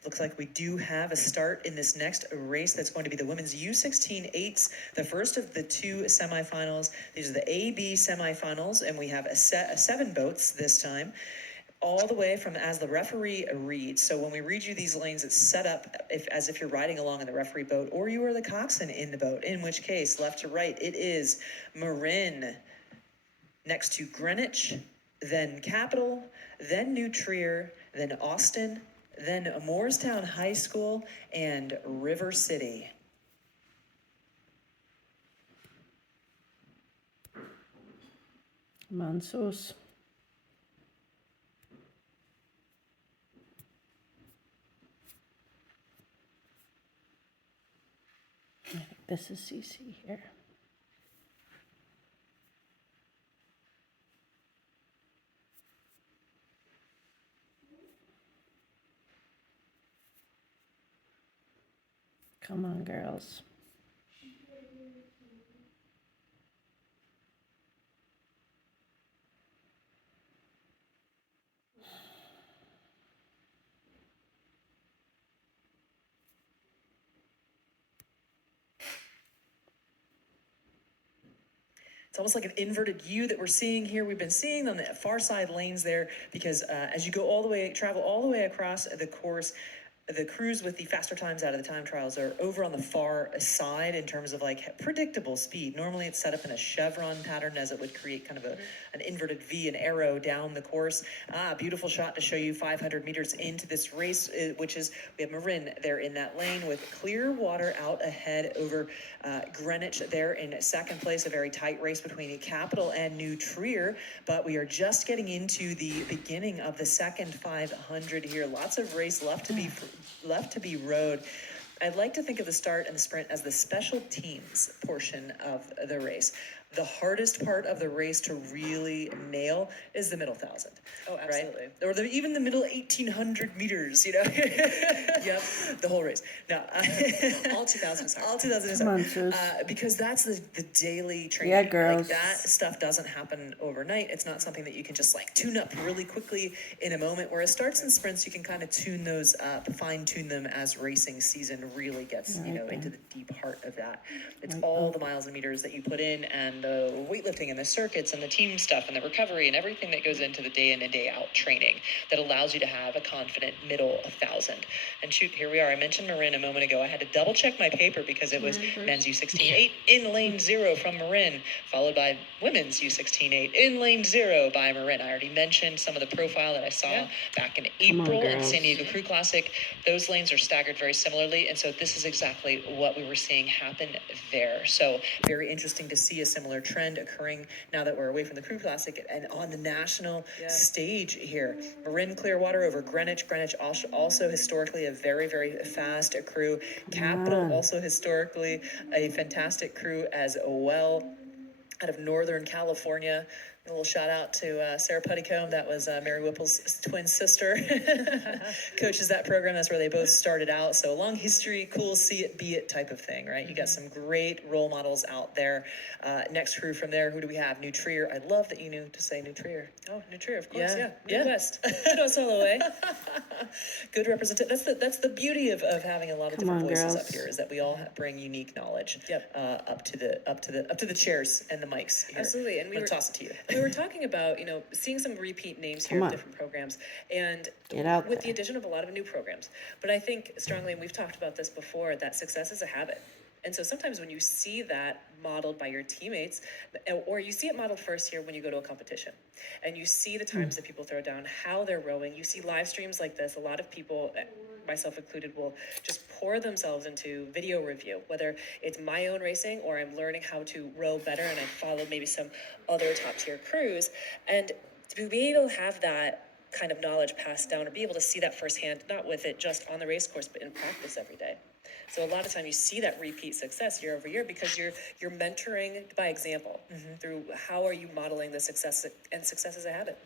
It looks like we do have a start in this next race. That's going to be the women's U16-8s, the first of the two semifinals. These are the A-B semifinals, and we have a set of 7 boats this time, all the way from as the referee reads. So when we read you these lanes, it's set up as if you're riding along in the referee boat, or you are the coxswain in the boat, in which case, left to right, it is Marin, next to Greenwich, then Capital, then New Trier, then Austin, then Moorestown High School, and River City. Mansos. I think this is CeCe here. Come on, girls. It's almost like an inverted U that we're seeing here. We've been seeing on the far side lanes there because as you go travel all the way across the course, the crews with the faster times out of the time trials are over on the far side in terms of like predictable speed. Normally it's set up in a chevron pattern as it would create kind of an inverted V, an arrow down the course. Beautiful shot to show you 500 meters into this race, which is, we have Marin there in that lane with clear water out ahead over Greenwich there in second place. A very tight race between Capital and New Trier, but we are just getting into the beginning of the second 500 here. Lots of race left to be rode. I'd like to think of the start and the sprint as the special teams portion of the race. The hardest part of the race to really nail is the middle 1,000. Oh, absolutely. Right? Or even the middle 1,800 meters, you know? Yep, the whole race. No. All 2,000 is hard. All 2,000 is Come on, hard. sis. Because that's the daily training. Yeah, girls. Like, that stuff doesn't happen overnight. It's not something that you can just like tune up really quickly in a moment. Whereas starts and sprints, you can kind of tune those up, fine tune them as racing season really gets, into the deep heart of that. It's all the miles and meters that you put in, and the weightlifting and the circuits and the team stuff and the recovery and everything that goes into the day in and day out training that allows you to have a confident middle 1,000. And shoot, here we are. I mentioned Marin a moment ago. I had to double check my paper because it was men's U16-8 in lane 0 from Marin, followed by women's U16-8 in lane 0 by Marin. I already mentioned some of the profile that I saw back in April in San Diego Crew Classic. Those lanes are staggered very similarly, and so this is exactly what we were seeing happen there. So very interesting to see a similar trend occurring now that we're away from the Crew Classic and on the national stage here. Marin Clearwater over Greenwich. Greenwich also historically a very, very fast crew. Capital also historically a fantastic crew as well. Out of Northern California. A little shout out to Sarah Puttycombe. That was Mary Whipple's twin sister. Coaches that program. That's where they both started out. So a long history, cool, see it, be it type of thing, right? You got some great role models out there. Next crew from there, who do we have? New Trier. I love that you knew to say New Trier. Oh, New Trier, of course. Yeah. Midwest. Kudos all the way. Good representation. That's the beauty of having a lot of different voices up here, is that we all bring unique knowledge up to the chairs and the mics here. Absolutely. And we were toss it to you. We were talking about, seeing some repeat names here of different programs, and with the addition of a lot of new programs. But I think strongly, and we've talked about this before, that success is a habit. And so sometimes when you see that modeled by your teammates, or you see it modeled first here when you go to a competition, and you see the times that people throw down, how they're rowing, you see live streams like this, a lot of people, myself included, will just pour themselves into video review, whether it's my own racing or I'm learning how to row better and I follow maybe some other top tier crews. And to be able to have that kind of knowledge passed down, or be able to see that firsthand, not with it just on the race course, but in practice every day. So a lot of time you see that repeat success year over year because you're mentoring by example through how are you modeling the success, and success is a habit.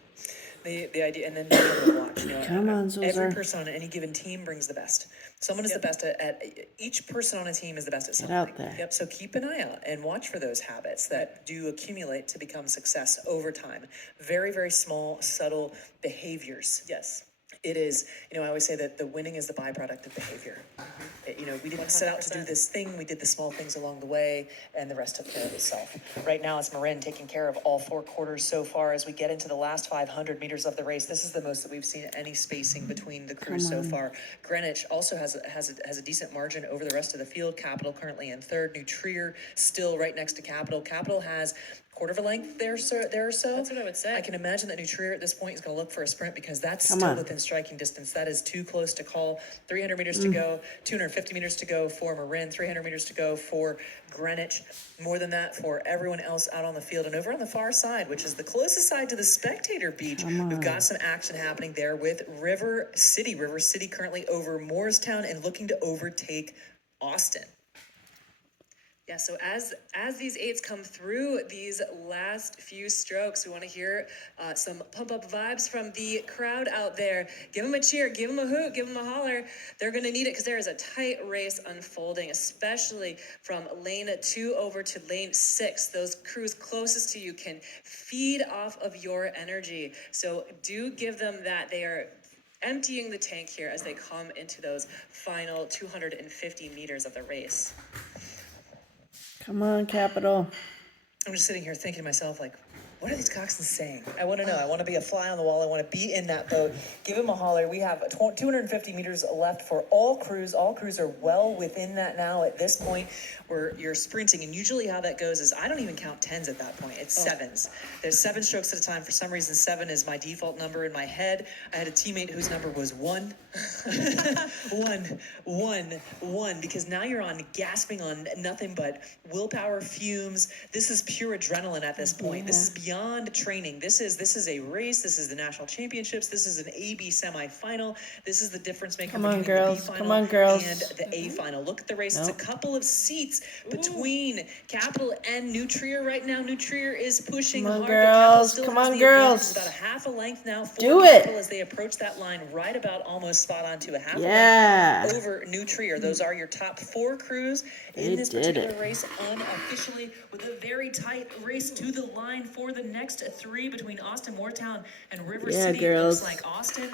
The idea, and then being able to watch, Come on, every person on any given team brings the best. Someone is the best at each person on a team is the best at something. Get out there. Yep. So keep an eye out and watch for those habits that do accumulate to become success over time. Very, very small, subtle behaviors. Yes. it is, I always say that the winning is the byproduct of behavior. We didn't set out to do this thing, we did the small things along the way, and the rest took care of itself. Right now, it's Marin taking care of all 4 quarters so far. As we get into the last 500 meters of the race, this is the most that we've seen any spacing between the crews so far. Greenwich also has a decent margin over the rest of the field. Capital currently in third. New Trier still right next to Capital. Capital has quarter of a length there or so. That's what I would say. I can imagine that New Trier at this point is going to look for a sprint because that's still within striking distance. That is too close to call. 300 meters to go, 250 meters to go for Marin, 300 meters to go for Greenwich. More than that for everyone else out on the field. And over on the far side, which is the closest side to the spectator beach, we've got some action happening there with River City. River City currently over Morristown and looking to overtake Austin. Yeah, so as these 8s come through these last few strokes, we want to hear some pump-up vibes from the crowd out there. Give them a cheer, give them a hoot, give them a holler. They're going to need it because there is a tight race unfolding, especially from lane 2 over to lane 6. Those crews closest to you can feed off of your energy. So do give them that. They are emptying the tank here as they come into those final 250 meters of the race. Come on, Capital. I'm just sitting here thinking to myself, like, what are these coxswains saying? I want to know. I want to be a fly on the wall. I want to be in that boat. Give them a holler. We have 250 meters left for all crews. All crews are well within that now at this point where you're sprinting. And usually how that goes is I don't even count 10s at that point. It's 7s. There's 7 strokes at a time. For some reason, 7 is my default number in my head. I had a teammate whose number was 1. 1, because now you're on gasping on nothing but willpower fumes. This is pure adrenaline at this point. This is beyond training. This is a race. This is the national championships. This is an AB semifinal. This is the difference maker between the B final and the A final. Look at the race. It's a couple of seats between Capital and New Trier right now. New Trier is pushing hard. Girls. Come on, girls. It's about a half a length now for Do Capital it. as they approach that line right about almost spot on to a half a length over New Trier. Those are your top 4 crews in this particular race unofficially, with a very tight race to the line for the next 3 between Austin, Morristown, and River City. Girls. Looks like Austin